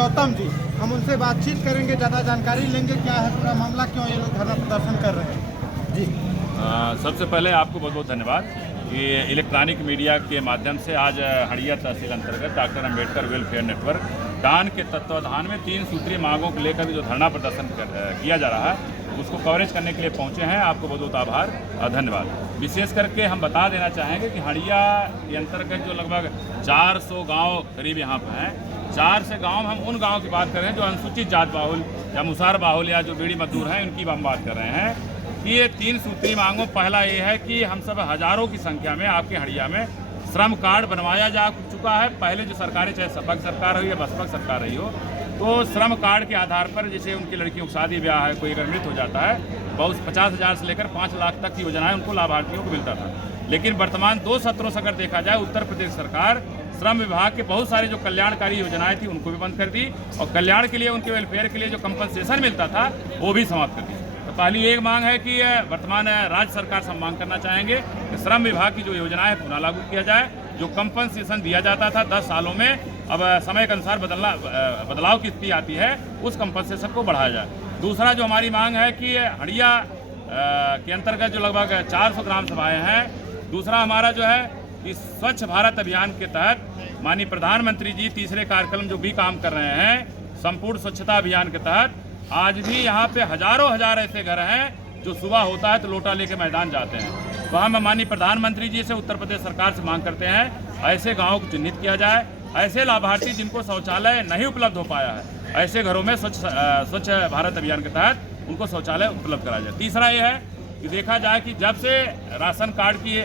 गौतम जी, हम उनसे बातचीत करेंगे, ज़्यादा जानकारी लेंगे क्या है पूरा मामला, क्यों ये लोग धरना प्रदर्शन कर रहे हैं जी। सबसे पहले आपको बहुत बहुत धन्यवाद कि इलेक्ट्रॉनिक मीडिया के माध्यम से आज हड़िया तहसील अंतर्गत डॉक्टर अंबेडकर वेलफेयर नेटवर्क डान के तत्वाधान में 3 सूत्रीय मांगों को लेकर जो धरना प्रदर्शन किया जा रहा है उसको कवरेज करने के लिए पहुंचे हैं। आपको बहुत बहुत आभार और धन्यवाद। विशेष करके हम बता देना चाहेंगे कि हड़िया के अंतर्गत जो लगभग 400 गाँव करीब यहाँ पर हैं, 400 गाँव हम उन गाँव की बात कर रहे हैं जो अनुसूचित जात बाहुल या मुसार बाहुल या जो बीड़ी मजदूर हैं उनकी हम बात कर रहे हैं कि ये 3 सूत्री मांगों। पहला ये है कि हम सब हजारों की संख्या में आपके हड़िया में श्रम कार्ड बनवाया जा चुका है। पहले जो सरकारें, चाहे सपा की सरकार हो या बसपा की सरकार रही हो, तो श्रम कार्ड के आधार पर जैसे उनकी लड़कियों की शादी ब्याह है, कोई अगर मृत हो जाता है, बहुत 50,000 से लेकर 5 लाख तक की योजनाएं उनको लाभार्थियों को मिलता था। लेकिन वर्तमान 2 सत्रों से अगर देखा जाए, उत्तर प्रदेश सरकार श्रम विभाग के बहुत सारे जो कल्याणकारी योजनाएं थी उनको भी बंद कर दी और कल्याण के लिए, उनके वेलफेयर के लिए जो कंपनसेशन मिलता था वो भी समाप्त कर दी। तो पहली एक मांग है कि वर्तमान राज्य सरकार से हम मांग करना चाहेंगे कि श्रम विभाग की जो योजना है पुनः लागू किया जाए। जो कंपनसेशन दिया जाता था 10 सालों में, अब समय के अनुसार बदलाव की स्थिति आती है, उस कंपनसेशन को बढ़ाया जाए। दूसरा जो हमारी मांग है कि हड़िया के अंतर्गत जो लगभग 400 ग्राम सभाएँ हैं। दूसरा हमारा जो है कि स्वच्छ भारत अभियान के तहत माननीय प्रधानमंत्री जी तीसरे कार्यक्रम जो भी काम कर रहे हैं, संपूर्ण स्वच्छता अभियान के तहत आज भी यहाँ पे हजारों ऐसे घर हैं जो सुबह होता है तो लोटा लेके मैदान जाते हैं। तो हम माननीय प्रधानमंत्री जी से, उत्तर प्रदेश सरकार से मांग करते हैं ऐसे गाँव को चिन्हित किया जाए, ऐसे लाभार्थी जिनको शौचालय नहीं उपलब्ध हो पाया है, ऐसे घरों में स्वच्छ भारत अभियान के तहत उनको शौचालय उपलब्ध कराया जाए। तीसरा ये है कि देखा जाए कि जब से राशन कार्ड की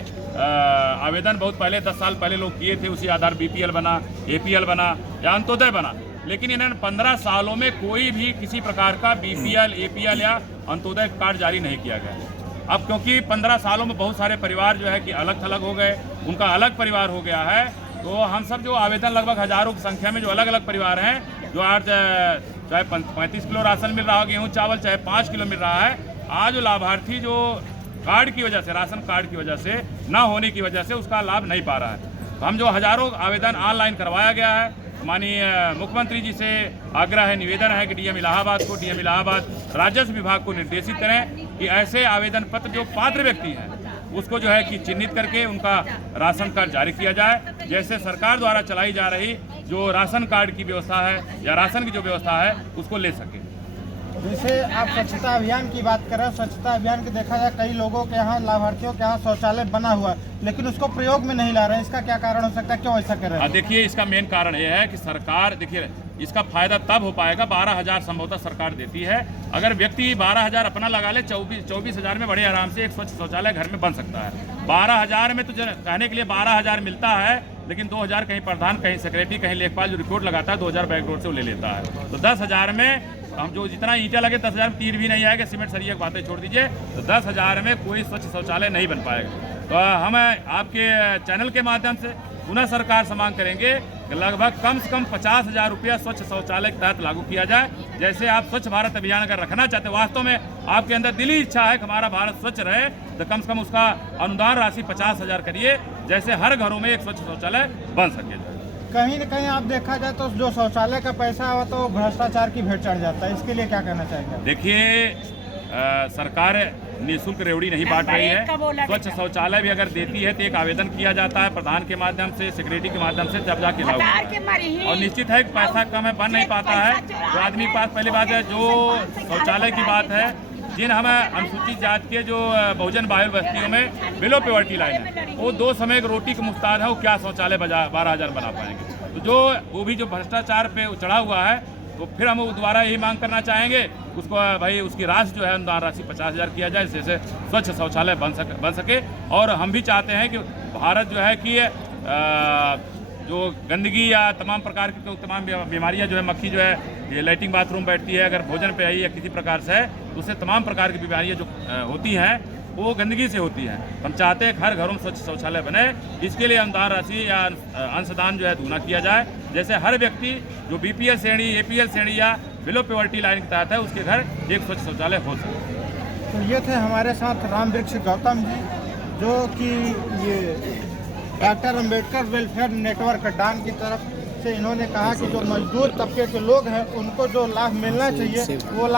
आवेदन बहुत पहले 10 साल पहले लोग किए थे, उसी आधार BPL बना, APL बना या अंत्योदय बना, लेकिन इन्होंने 15 सालों में कोई भी किसी प्रकार का BPL, APL या अंत्योदय कार्ड जारी नहीं किया गया। अब क्योंकि 15 सालों में बहुत सारे परिवार जो है कि अलग थलग हो गए, उनका अलग परिवार हो गया है, तो हम सब जो आवेदन लगभग हजारों की संख्या में जो अलग अलग परिवार हैं, जो आज चाहे 35 किलो राशन मिल रहा हो, गेहूँ चावल चाहे 5 किलो मिल रहा है, आज लाभार्थी जो कार्ड की वजह से, राशन कार्ड की वजह से ना होने की वजह से उसका लाभ नहीं पा रहा है। तो हम जो हजारों आवेदन ऑनलाइन करवाया गया है, माननीय मुख्यमंत्री जी से आग्रह है, निवेदन है कि डीएम इलाहाबाद राजस्व विभाग को निर्देशित करें कि ऐसे आवेदन पत्र जो पात्र व्यक्ति हैं उसको जो है कि चिन्हित करके उनका राशन कार्ड जारी किया जाए। जैसे सरकार द्वारा चलाई जा रही जो राशन कार्ड की व्यवस्था है या राशन की जो व्यवस्था है उसको ले सके। जैसे आप स्वच्छता अभियान की बात कर रहे हैं, स्वच्छता अभियान के देखा जाए कई लोगों के यहाँ, लाभार्थियों के यहाँ शौचालय बना हुआ है, लेकिन उसको प्रयोग में नहीं ला रहे हैं। इसका क्या कारण हो सकता है, क्यों ऐसा कर रहे हैं? देखिए, इसका मेन कारण ये है कि सरकार, देखिए इसका फायदा तब हो पाएगा, 12,000 संभवतः सरकार देती है। अगर व्यक्ति 12,000 अपना लगा ले, 24,000 में बड़े आराम से एक स्वच्छ शौचालय घर में बन सकता है। 12,000 में तो कहने के लिए 12,000 मिलता है, लेकिन 2,000 कहीं प्रधान, कहीं सेक्रेटरी, कहीं लेखपाल जो रिपोर्ट लगाता है 2,000 बैकडोर से वो ले लेता है। तो 10,000 में हम जो जितना ईंटें लगे 10,000 में तीर भी नहीं आएगा, सीमेंट सरिया की बातें छोड़ दीजिए, तो 10,000 में कोई स्वच्छ शौचालय नहीं बन पाएगा। तो हम आपके चैनल के माध्यम से पुनः सरकार से मांग करेंगे कि लगभग कम से कम 50,000 रुपया स्वच्छ शौचालय के तहत लागू किया जाए। जैसे आप स्वच्छ भारत अभियान अगर रखना चाहते हैं, वास्तव में आपके अंदर दिली इच्छा है कि हमारा भारत स्वच्छ रहे, तो कम से कम उसका अनुदान राशि 50,000 करिए, जैसे हर घरों में एक स्वच्छ शौचालय बन सके। कहीं न कहीं आप देखा जाए तो जो शौचालय का पैसा हुआ तो भ्रष्टाचार की भेंट चढ़ जाता है, इसके लिए क्या कहना चाहेंगे? देखिए, सरकार निःशुल्क रेवड़ी नहीं बांट रही है। स्वच्छ शौचालय भी अगर देती है तो एक आवेदन किया जाता है प्रधान के माध्यम से, सेक्रेटरी के माध्यम से, जब जाके लागू। और निश्चित है कि पैसा कम है, बन नहीं पाता है तो आदमी के पास। पहली बात है, जो शौचालय की बात है, जिन हम अनुसूचित जात के जो बहुजन बाहुल बस्तियों में बिलो पॉवर्टी लाइन है, वो 2 समय की रोटी के मुफ्ताद है, वो क्या शौचालय 12,000 बना पाएंगे? तो जो वो भी जो भ्रष्टाचार पे चढ़ा हुआ है, तो फिर हम दोबारा यही मांग करना चाहेंगे उसको, भाई उसकी राशि जो है अनुदान राशि 50,000 किया जाए, जिससे स्वच्छ शौचालय बन सके। और हम भी चाहते हैं कि भारत जो है कि जो गंदगी या तमाम प्रकार की तो तमाम बीमारियां जो है, मक्खी जो है ये लैट्रिन बाथरूम बैठती है, अगर भोजन पे आई या किसी प्रकार से है, तो उससे तमाम प्रकार की बीमारियां जो होती हैं वो गंदगी से होती हैं। हम चाहते हैं हर घरों में स्वच्छ शौचालय बने। इसके लिए अनुदान राशि या अंशदान जो है दूना किया जाए, जैसे हर व्यक्ति जो BPL श्रेणी, APL श्रेणी या बिलो पॉवर्टी लाइन के तहत है उसके घर एक स्वच्छ शौचालय हो सके। तो ये थे हमारे साथ रामवृक्ष गौतम जी, जो कि ये डॉक्टर अंबेडकर वेलफेयर नेटवर्क डान की तरफ से इन्होंने कहा कि जो मजदूर तबके के लोग हैं उनको जो लाभ मिलना चाहिए वो लाभ